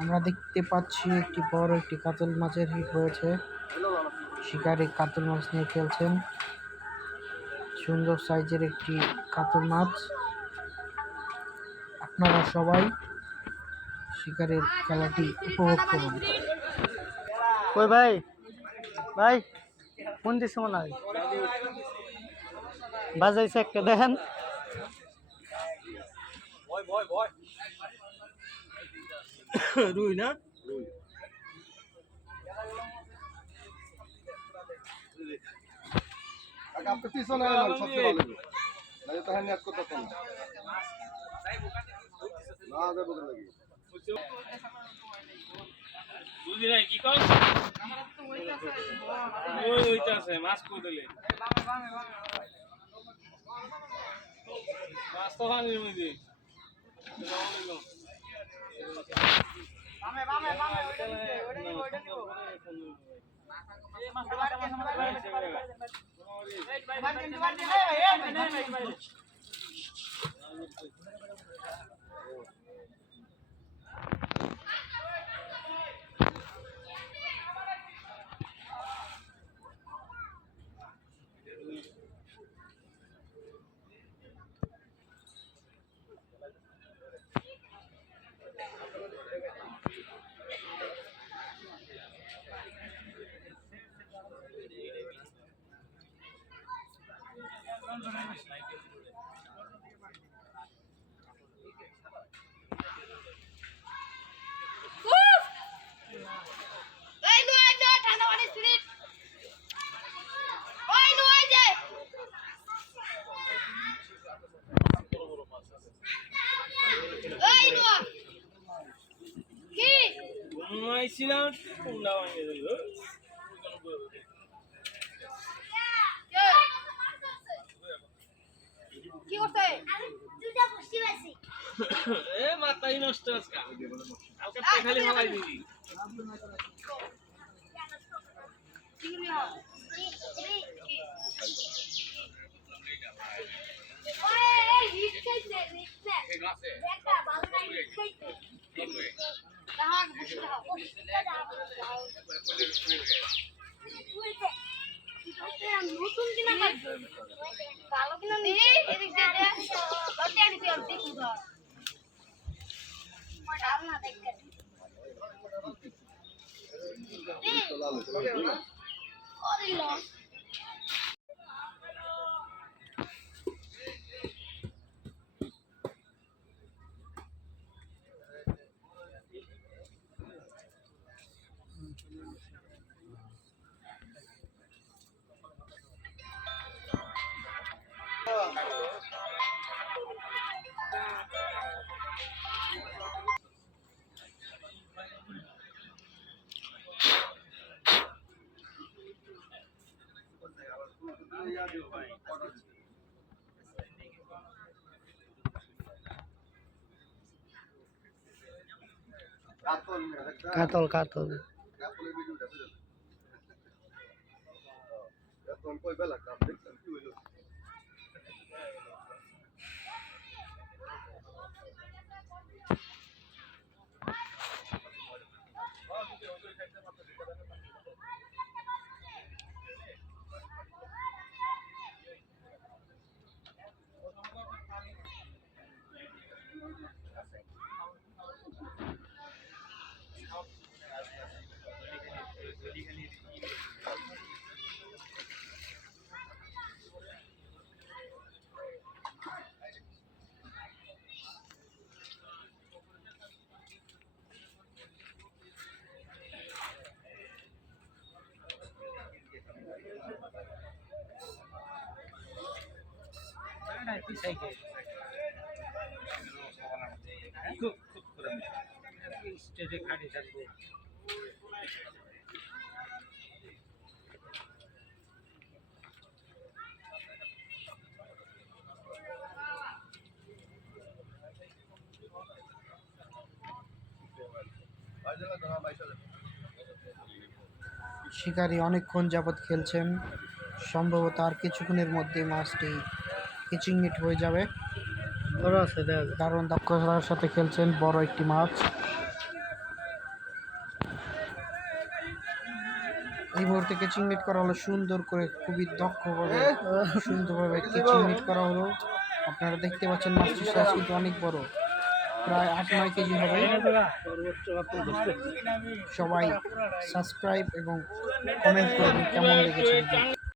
আমরা দেখতে পাচ্ছি একটি বড় একটি কাতল মাছের হিট রয়েছে। শিকারি কাতল মাছ নিয়ে খেলছেন। সুন্দর সাইজের একটি কাতল মাছ। আপনারা সবাই শিকারের খেলাটি উপভোগ করুন। কই ভাই ভাই কোন দিছে মনে হয় বাজাইছে একটা দেখেন। রুই না आपके पिछने सबसे भालो नहीं तो है नेट को तो ना दे बगल लगी বুঝি নাই কি কই ওইটাছে মাছ কো দিলে মাছ তো পানির মধ্যে বামে বামে বামে ওইটা নিব এই মাছ ছিলাম কোনটা ভাঙে দিল কি করতে দুইটা বসি বেশি এ মাথাই নষ্ট আজকে কালকে খালি হালাই দিবি কি নিও ওই হিট খাইছে হিট খাইছে দেখা ভালো না হিট খাইছে দাও বসি দাও নতুন কিনা ভালো কিনা নিয়ে এদিক দিয়ে লটে আনি তুই দেখু ধর মার না দেখতে ওরে লো কাতল কাতল कोई बेला काम देख सकती हो স্টেজে খাড়ি থাকবো শিকারী অনেকক্ষণ যাবৎ খেলছেন। সম্ভবত আর কিছুক্ষণের মধ্যে মাছটি কিচিং মিট হয়ে যাবে। বড় আছে দেখা যায়। দারুণ দক্ষতার সাথে খেলছেন বড় একটি মাছ। এই মুহূর্তে কেচিং মিট করা হলো সুন্দর করে, খুবই দক্ষভাবে সুন্দরভাবে কেচিং মিট করা হলো। আপনারা দেখতে পাচ্ছেন মাছটির সাইজ কিন্তু অনেক বড়, প্রায় 8-9 কেজি হবে। সবাই সাবস্ক্রাইব এবং কমেন্ট করবেন কেমন লেগেছে।